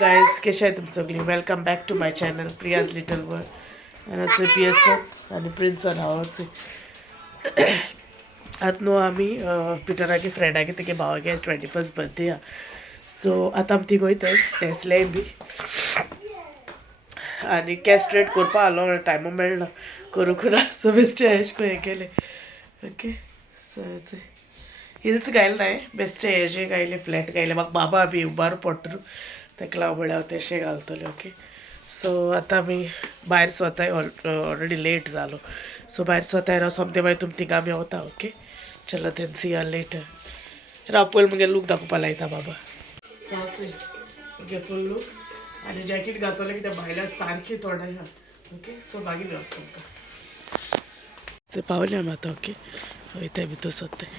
Guys कशे आहे तुम्ही सगळी welcome back to my channel Priya's little world आणि आजचे पी एस आणि प्रिन्सन हावचे आत न्हू आमी पिटरागे फ्रेंडागे तेगे भावागे 21st बर्थडे हा सो आतां आमी थिंग वयताय टेस्ले बी आनी कॅस्ट्रेट करपा आलो टायमू मेळना करूंक ना सो बेश्टे एश को हे केले ओके सो हिल्स गायल नाय बेश्टे हेजे गायले फ्लॅट गायले म्हाका बाबा बी उबार पडटा तेका लागून म्हळ्यार हांव तेशें घालतलें ओके सो आतां आमी भायर स्वताय ऑलरेडी लेट जालो सो भायर स्वताय राव सोमते मागीर तुमी थिंगा आमी वता ओके चलो देन सी यू लेटर राव पयलीं मुगे लूक दाखोवपा लायता बाबा सावचय मुगे फूल लूक आनी जॅकेट घातलें कित्याक भायल्यार सारकी थोडाय हा ओके सो मागीर मेळप तुमकां सो पावले आमी आतां ओके वयताय भितर सोदताय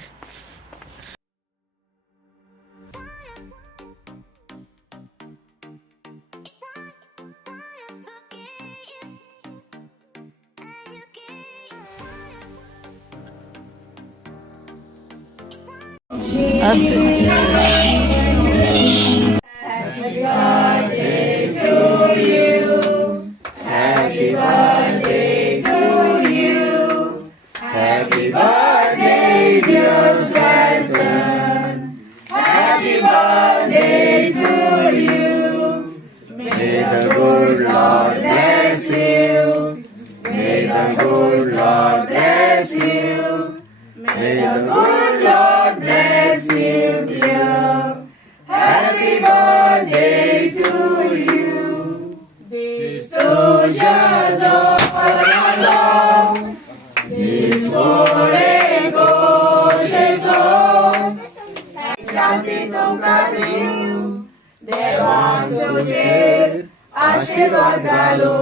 आशीर्वाद घालो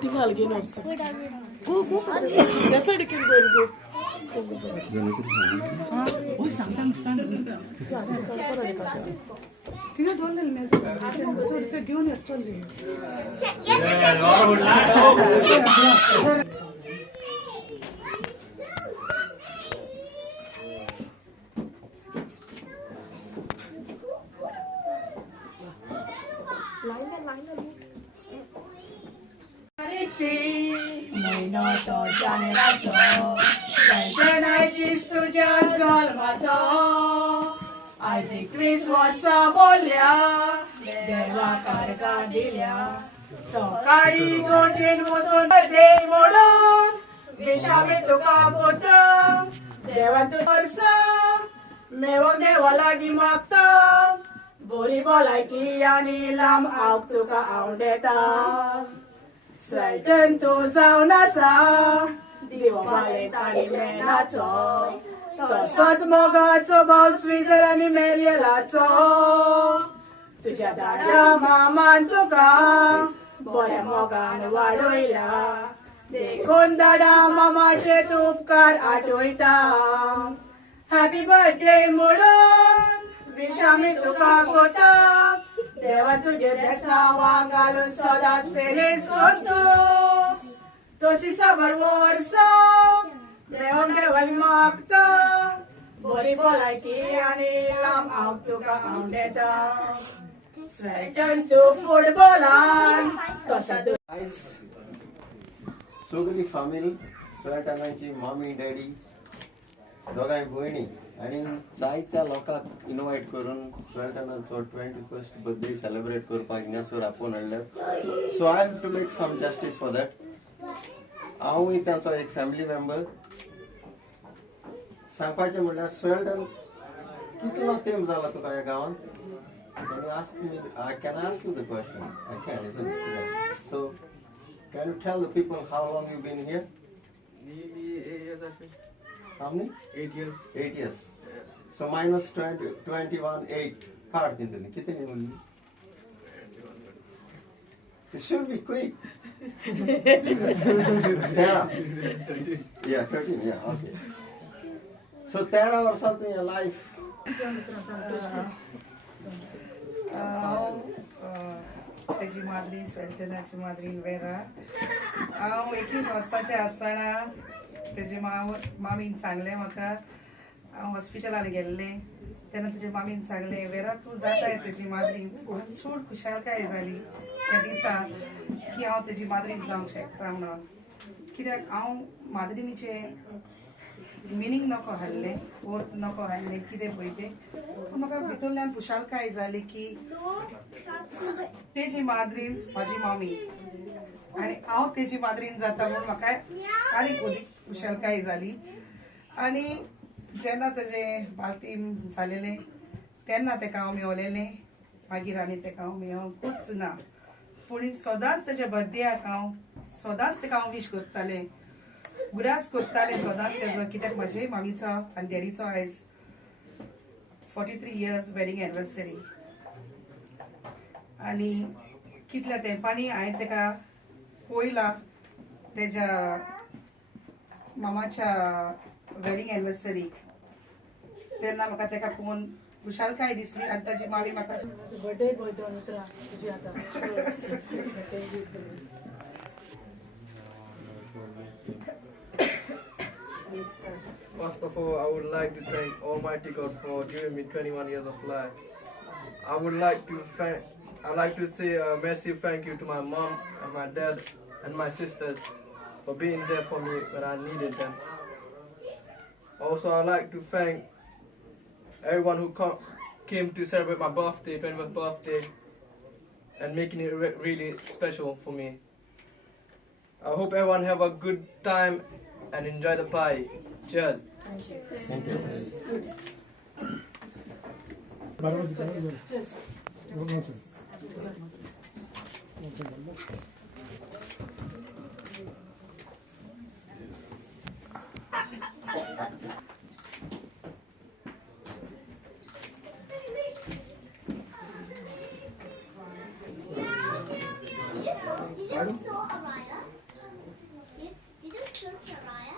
Tinggal gini olsun. Bu. That's how you can go and go. Oh, sometimes. Tinggal doon lang meron. Ito diyon actually. Minuto generato, sentenaitis tuja zolmato. I decrease what's a bolia, deva carga dilia. So cari gotin was on the day modon, vishame tuka gotam, deva tu versa, mevo deva lagi makta, bori bolai ki ani lam auk tuka audeta. Swelton to zaunasa, diwa valentani menaco. Tosoच मोगाचो भाव स्विझर आणि मेरियलाचो. तुझ्या दाड्या मामान तुका बऱ्या मोगान वाडोयला. देखून दाडा मामाचे तू उपकार आठवयता. हॅपी बर्थडे म्हणून विश आमी तुका कोता. देवा तुझे बेसावा घालून सदांच फेरीस वचो तशी साबर वर्सा देवाक देवाक मागता बरी भलायकी आनी लांब हांव तुका आवडेता स्वेल्टन तूं फुटबॉलान तसा तूं सगळी फॅमिली स्वेल्टनाची मम्मी डॅडी दोगांय भयणी आणि जायत्या लोकांक इनवायट करून स्वेल्टनाचो 21st बर्थडे सेलिब्रेट करपाक हिंगासर आपोवन हाडल्यात so I have to make some justice for that हांवूय तांचो एक फॅमिली मेंबर सांगपाचें म्हणल्यार स्वेल्टन कितलो तेंप जाला तुका ह्या गांवांत Can you ask me? Can I ask you the question? I can, isn't it? Yeah. So, Can you tell the people how long you've been here? Nearly 8 years, I think. How many? 8 years. 8 years. So minus 20, 21, 8. Card कितने कितने होंगे? It should be quick. 13. Yeah, 13. Yeah, okay. So 13 or something in life. तेजी माद्रीन स्वेल्टनाची माद्रीन vera हांव 21 वर्साचें आसतना तेजे मामीन सांगलें म्हाका हांव हॉस्पिटलान गेल्लें तेन्ना तेजे मामीन सांगलें वेरा तूं जाताय तेजी माद्रीन चड खुशालकाय जाली त्या दिसा की हांव तेजी माद्रीन जावंक शकता म्हणून कित्याक हांव माद्रीनीचें मिनींग नको हाडलें अर्थ नको हाडलें कितें पळय तें म्हाका भितरल्यान खुशालकाय जाली की तेजी माद्रीन म्हाजी मामी आनी हांव तेजी माद्रीन जाता म्हणून म्हाका आनीक अदीक खुशालकाय जाली आनी जेन्ना तेजें बालतीम जालेलें तेन्ना तेका हांव मेवलेलें मागीर आनी तेका हांव मेळोंकूच ना पूण सदांच तेज्या बर्थडेक हांव सदांच तेका हांव विश करतालें गुडास करतालें सदांच तेजो कित्याक म्हाजे मामीचो आनी डॅडीचो आयज 43 इयर्स वेडिंग एनिवर्सरी आनी कितल्या तेंपांनी हांवें तेका पळयलां तेज्या मामाच्या वेडिंग एनिवर्सरीक तेन्ना म्हाका तेका पळोवन खुशालकाय दिसली आनी ताजी मामी म्हाका First of all, I would like to thank Almighty God for giving me 21 years of life. I'd like to say a massive thank you to my mom and my dad and my sisters for being there for me when I needed them. Also, I'd like to thank everyone who came to celebrate my birthday, 21st birthday, and making it really special for me. I hope everyone have a good time and enjoy the pie. Cheers. Thank you.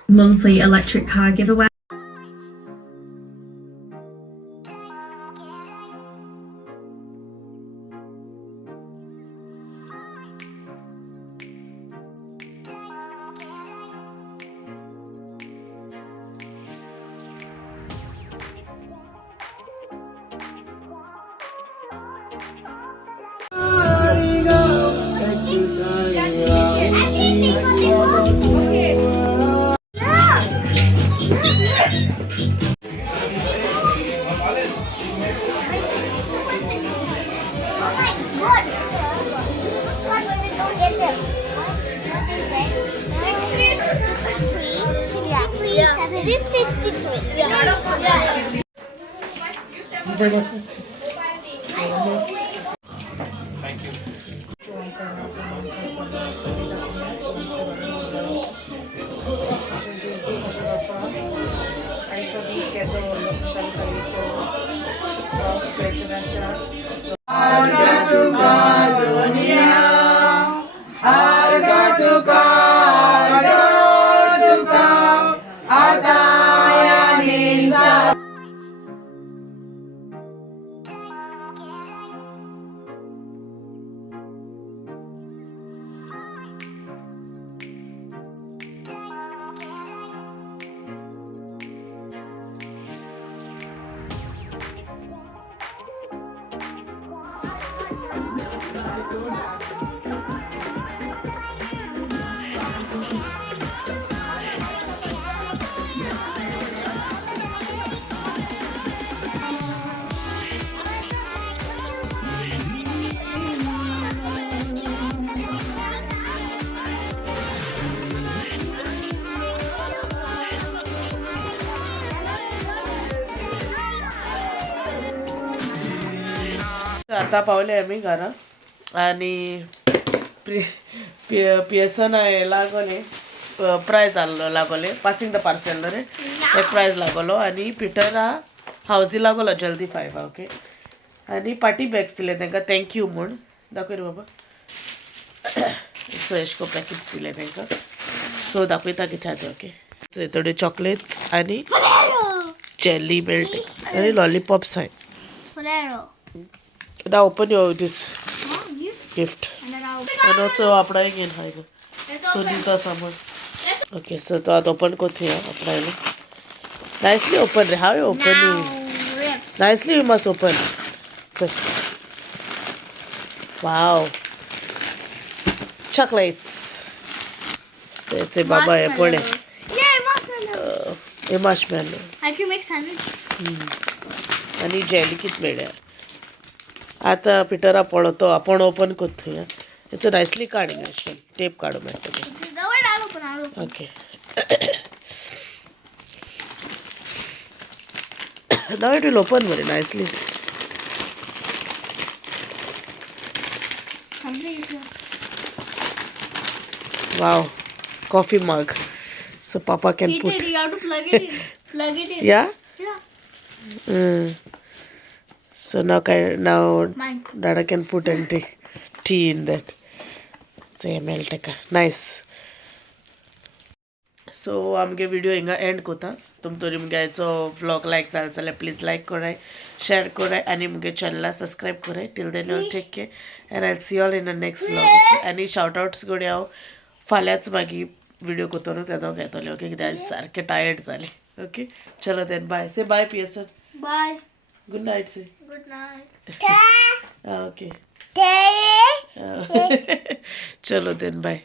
Monthly electric car giveaway. Is it 63? Yeah. Thank you. आता पावले आम्ही घरा आणि Pearson लागोले prize लागोले passing the parcel रे एक prize लागोलो आणि पिटरा हावजी लागोलो जल्दी 5 okay आणि party bags दिले तांकां थँक्यू म्हूण दाखय रे बाबा सो एशको पॅकेट्स दिले तांकां सो दाखयता कितें आहा तें ओके सो थोडे चॉकलेट्स आणि जेली मेळटे आणि लॉलीपॉप्स आहाय Now open your this gift. And also आपड़ा again हाय ग. So नीता सामान. Okay, so तो आज open कोथी है आपड़ा इले. Nicely open रे. How you open it? Nicely you must open. So. Wow. Chocolates. Say baba है पड़े. Yeah, marshmallow. ये marshmallow. I can make sandwich. आणि जेली कित मेळ्या. आता पिटरा पळतो आपण ओपन करतोया इट्स नाइसली काढींग अशें टेप काडू मेळटा okay now it will open very nicely wow coffee mug so papa can put You have to plug it in. Plug it in. या Yeah. So now Mine. Dada can put tea in that. Say melteka. Nice. So आमगे video हिंगा and कोता तुमतोरी मुगेचो vlog लायक जाल जाल्यार please लायक कराय share कराय आनी मुगे चॅनला सबस्क्राईब कराय till then you take care and I see all in the next vlog okay आनी शाउट आउट्स घडये हांव फाल्यांच मागीर व्हिडिओ कोतो न्हू तेदो घेतले ओके कित्याक आयज सारके टायर्ड जाले ओके चलो देन बाय से bye Pearson Bye. Good night से Good night. Okay Day. चलो देन बाय